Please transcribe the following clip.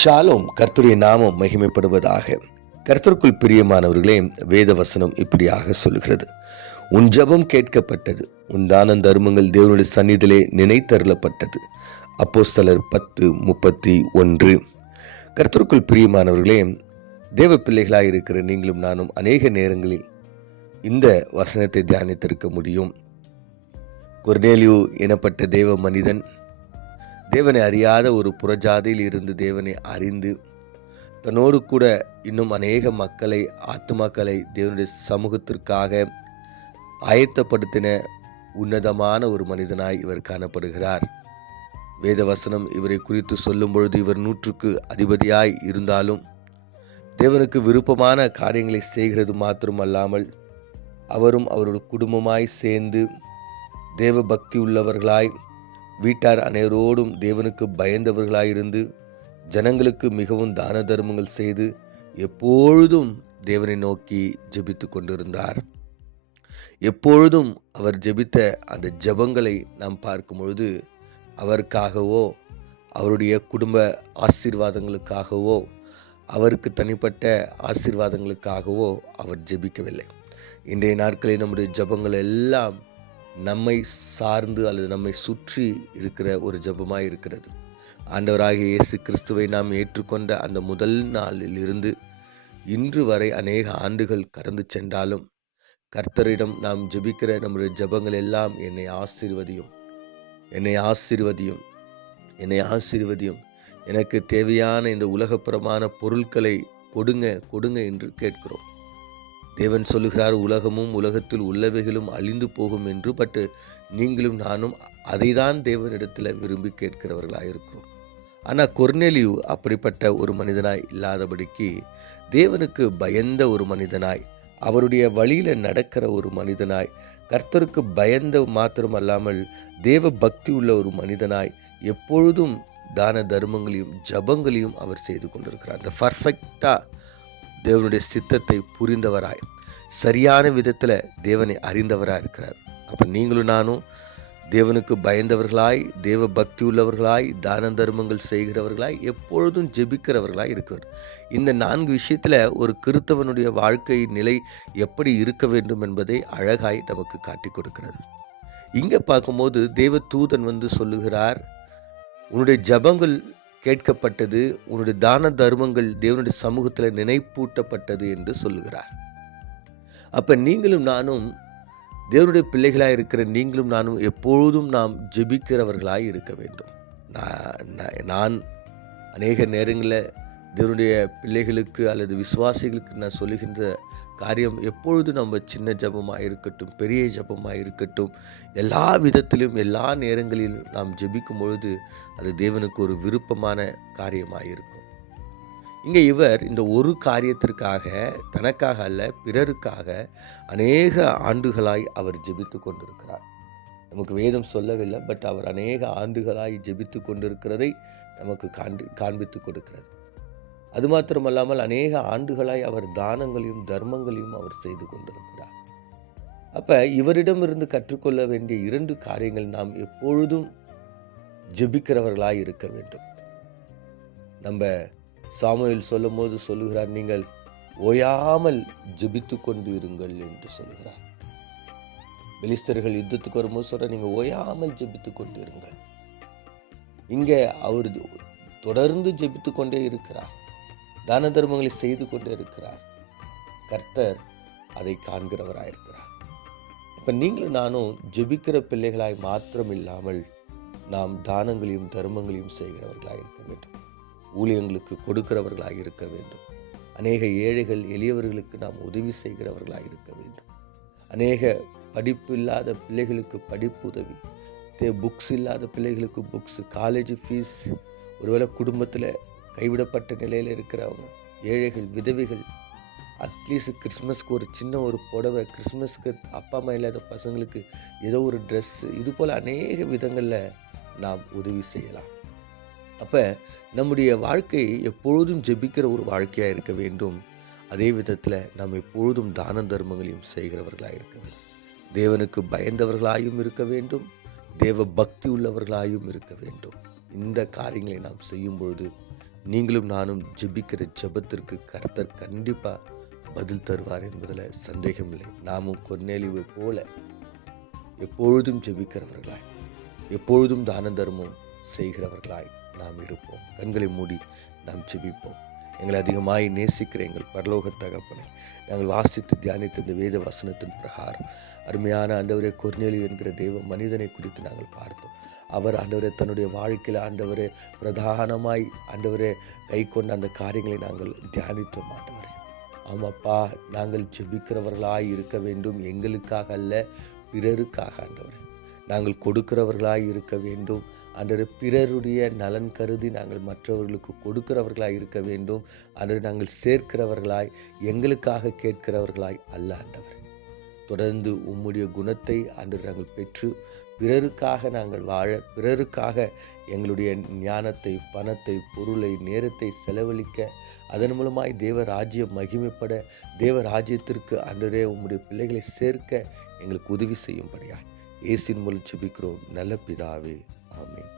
Shalom. கர்த்தருடைய நாமம் மகிமைப்படுவதாக. கர்த்தருக்குள் பிரியமானவர்களே, வேத வசனம் இப்படியாக சொல்லுகிறது. உன் ஜெபம் கேட்கப்பட்டது, உன் தான தர்மங்கள் தேவனுடைய சந்நிதியிலே நினைத்தருளப்பட்டது. அப்போஸ்தலர் 10:31. கர்த்தருக்குள் பிரியமானவர்களே, தேவ பிள்ளைகளாய் இருக்கிற நீங்களும் நானும் அநேக நேரங்களில் இந்த வசனத்தை தியானித்திருக்க முடியும். கொர்நேலியு எனப்பட்ட தேவ மனிதன் தேவனை அறியாத ஒரு புறஜாதியில் இருந்து தேவனை அறிந்து தன்னோடு கூட இன்னும் அநேக மக்களை, ஆத்துமாக்களை தேவனுடைய சமூகத்திற்காக ஆயத்தப்படுத்தின உன்னதமான ஒரு மனிதனாய் இவர் காணப்படுகிறார். வேதவசனம் இவரை குறித்து சொல்லும் பொழுது இவர் 100க்கு அதிபதியாய் இருந்தாலும் தேவனுக்கு விருப்பமான காரியங்களை செய்கிறது மாத்திரமல்லாமல் அவரும் அவருடைய குடும்பமாய் சேர்ந்து தேவ பக்தி உள்ளவர்களாய், வீட்டார் அனைவரோடும் தேவனுக்கு பயந்தவர்களாயிருந்து ஜனங்களுக்கு மிகவும் தான தர்மங்கள் செய்து எப்பொழுதும் தேவனை நோக்கி ஜெபித்து கொண்டிருந்தார். எப்பொழுதும் அவர் ஜெபித்த அந்த ஜெபங்களை நாம் பார்க்கும் பொழுது அவருக்காகவோ, அவருடைய குடும்ப ஆசீர்வாதங்களுக்காகவோ, அவருக்கு தனிப்பட்ட ஆசீர்வாதங்களுக்காகவோ அவர் ஜெபிக்கவில்லை. இன்றைய நாட்களில் நம்முடைய ஜெபங்கள் எல்லாம் நம்மை சார்ந்து அல்லது நம்மை சுற்றி இருக்கிற ஒரு ஜெபமாய் இருக்கிறது. ஆண்டவராகிய இயேசு கிறிஸ்துவை நாம் ஏற்றுக்கொண்ட அந்த முதல் நாளில் இருந்து இன்று வரை அநேக ஆண்டுகள் கடந்து சென்றாலும் கர்த்தரிடம் நாம் ஜெபிக்கிற நம்முடைய ஜெபங்கள் எல்லாம் என்னை ஆசீர்வதியும், என்னை ஆசீர்வதியும், என்னை ஆசீர்வதியும், எனக்கு தேவையான இந்த உலகப்புறமான பொருட்களை கொடுங்க கொடுங்க என்று கேட்கிறோம். தேவன் சொல்லுகிறார், உலகமும் உலகத்தில் உள்ளவைகளும் அழிந்து போகும் என்று. பட் நீங்களும் நானும் அதை தான் தேவனிடத்தில் விரும்பி கேட்கிறவர்களாக இருக்கிறோம். ஆனால் கொர்நேலியு அப்படிப்பட்ட ஒரு மனிதனாய் இல்லாதபடிக்கு தேவனுக்கு பயந்த ஒரு மனிதனாய், அவருடைய வழியில் நடக்கிற ஒரு மனிதனாய், கர்த்தருக்கு பயந்த மாத்திரமல்லாமல் தேவ பக்தி உள்ள ஒரு மனிதனாய் எப்பொழுதும் தான தர்மங்களையும் ஜபங்களையும் அவர் செய்து கொண்டிருக்கிறார். அந்த பர்ஃபெக்டாக தேவனுடைய சித்தத்தை புரிந்தவராய், சரியான விதத்தில் தேவனை அறிந்தவராக இருக்கிறார். அப்போ நீங்களும் நானும் தேவனுக்கு பயந்தவர்களாய், தேவ பக்தி உள்ளவர்களாய், தான தர்மங்கள் செய்கிறவர்களாய், எப்பொழுதும் ஜெபிக்கிறவர்களாய் இருக்கிறார். இந்த 4 விஷயத்தில் ஒரு கிறிஸ்தவனுடைய வாழ்க்கை நிலை எப்படி இருக்க வேண்டும் என்பதை அழகாய் நமக்கு காட்டி கொடுக்கிறது. இங்கே பார்க்கும்போது தேவ தூதன் சொல்லுகிறார், உன்னுடைய ஜபங்கள் கேட்கப்பட்டது, உன்னுடைய தான தர்மங்கள் தேவனுடைய சமூகத்தில் நினைப்பூட்டப்பட்டது என்று சொல்லுகிறார். அப்போ நீங்களும் நானும் தேவனுடைய பிள்ளைகளாக இருக்கிற நீங்களும் நானும் எப்பொழுதும் நாம் ஜெபிக்கிறவர்களாய் இருக்க வேண்டும். நான் அநேக நேரங்களில் தேவனுடைய பிள்ளைகளுக்கு அல்லது விசுவாசிகளுக்கு நான் சொல்லுகின்ற காரியம், எப்பொழுதும் நம்ம சின்ன ஜபமாக இருக்கட்டும், பெரிய ஜபமாக இருக்கட்டும், எல்லா விதத்திலும் எல்லா நேரங்களிலும் நாம் ஜெபிக்கும் பொழுது அது தேவனுக்கு ஒரு விருப்பமான காரியமாக இருக்கும். இங்கே இவர் இந்த ஒரு காரியத்திற்காக, தனக்காக அல்ல பிறருக்காக அநேக ஆண்டுகளாய் அவர் ஜெபித்து கொண்டிருக்கிறார். நமக்கு வேதம் சொல்லவில்லை, பட் அவர் அநேக ஆண்டுகளாய் ஜெபித்து கொண்டிருக்கிறதை நமக்கு காண்பித்து கொடுக்கிறது. அது மாத்திரமல்லாமல் அநேக ஆண்டுகளாய் அவர் தானங்களையும் தர்மங்களையும் அவர் செய்து கொண்டிருக்கிறார். அப்போ இவரிடமிருந்து கற்றுக்கொள்ள வேண்டிய 2 காரியங்கள், நாம் எப்பொழுதும் ஜெபிக்கிறவர்களாய் இருக்க வேண்டும். நம்ம சாமுவேல் சொல்லும் போது சொல்லுகிறார், நீங்கள் ஓயாமல் ஜெபித்து கொண்டு இருங்கள் என்று சொல்லுகிறார். பெலிஸ்தர்கள் யுத்தத்துக்கு வரும்போது சொல்ற, நீங்கள் ஓயாமல் ஜெபித்து கொண்டு இருங்கள். இங்கே அவர் தொடர்ந்து ஜெபித்து கொண்டே இருக்கிறார், தான தர்மங்களை செய்து கொண்டே இருக்கிறார். கர்த்தர் அதை காண்கிறவராயிருக்கிறார். இப்போ நீங்களும் நானும் ஜெபிக்கிற பிள்ளைகளாய் மாத்திரம் இல்லாமல் நாம் தானங்களையும் தர்மங்களையும் செய்கிறவர்களாக இருக்க வேண்டும். ஊழியங்களுக்கு கொடுக்கிறவர்களாக இருக்க வேண்டும். அநேக ஏழைகள் எளியவர்களுக்கு நாம் உதவி செய்கிறவர்களாக இருக்க வேண்டும். அநேக படிப்பு இல்லாத பிள்ளைகளுக்கு படிப்பு உதவி, புக்ஸ் இல்லாத பிள்ளைகளுக்கு புக்ஸ், காலேஜ் ஃபீஸ், ஒருவேளை குடும்பத்தில் கைவிடப்பட்ட நிலையில் இருக்கிறவங்க, ஏழைகள், விதவைகள், அட்லீஸ்ட் கிறிஸ்மஸ்க்கு ஒரு சின்ன ஒரு புடவை, கிறிஸ்மஸ்க்கு அப்பா அம்மா இல்லாத பசங்களுக்கு ஏதோ ஒரு ட்ரெஸ்ஸு, இது போல் அநேக விதங்களில் நாம் உதவி செய்யலாம். அப்போ நம்முடைய வாழ்க்கை எப்பொழுதும் ஜெபிக்கிற ஒரு வாழ்க்கையாக இருக்க வேண்டும். அதே விதத்தில் நாம் எப்பொழுதும் தான தர்மங்களையும் செய்கிறவர்களாக இருக்க வேண்டும். தேவனுக்கு பயந்தவர்களாயும் இருக்க வேண்டும், தேவ பக்தி உள்ளவர்களாயும் இருக்க வேண்டும். இந்த காரியங்களை நாம் செய்யும் பொழுது நீங்களும் நானும் ஜெபிக்கிற ஜெபத்திற்கு கர்த்தர் கண்டிப்பாக பதில் தருவார் என்பதில் சந்தேகமில்லை. நாமும் கொர்நேலியுவை போல எப்பொழுதும் ஜெபிக்கிறவர்களாய், எப்பொழுதும் தான தர்மம் செய்கிறவர்களாய் நாம் இருப்போம். கண்களை மூடி நாம் ஜெபிப்போம். எங்களை அதிகமாய் நேசிக்கிற எங்கள் பரலோக தகப்பனை, நாங்கள் வாசித்து தியானித்த இந்த வேத வசனத்தின் பிரகாரம் அருமையான ஆண்டவரே, கொர்நேலியு என்கிற தெய்வ மனிதனை குறித்து நாங்கள் பார்த்தோம். அவர் ஆண்டவரே தன்னுடைய வாழ்க்கையில் ஆண்டவரே பிரதானமாய் ஆண்டவரே கை கொண்ட அந்த காரியங்களை நாங்கள் தியானித்தோம். ஆண்டவரே ஆமாப்பா, நாங்கள் ஜெபிக்கிறவர்களாய் இருக்க வேண்டும், எங்களுக்காக அல்ல பிறருக்காக. ஆண்டவரே நாங்கள் கொடுக்கிறவர்களாய் இருக்க வேண்டும் ஆண்டவரே, பிறருடைய நலன் கருதி நாங்கள் மற்றவர்களுக்கு கொடுக்கிறவர்களாய் இருக்க வேண்டும் ஆண்டவரே. நாங்கள் சேர்க்கிறவர்களாய், எங்களுக்காக கேட்கிறவர்களாய் அல்ல ஆண்டவரே. தொடர்ந்து உம்முடைய குணத்தை ஆண்டவரே நாங்கள் பெற்று பிறருக்காக நாங்கள் வாழ, பிறருக்காக எங்களுடைய ஞானத்தை, பணத்தை, பொருளை, நேரத்தை செலவழிக்க, அதன் மூலமாய் தேவ ராஜ்யம் மகிமைப்பட, தேவ ராஜ்யத்திற்கு ஆண்டவரே உம்முடைய பிள்ளைகளை சேர்க்க எங்களுக்கு உதவி செய்யும்படியாய் இயேசுவின் மூலம் ஜெபிக்கிறோம் நல்ல பிதாவே, ஆமென்.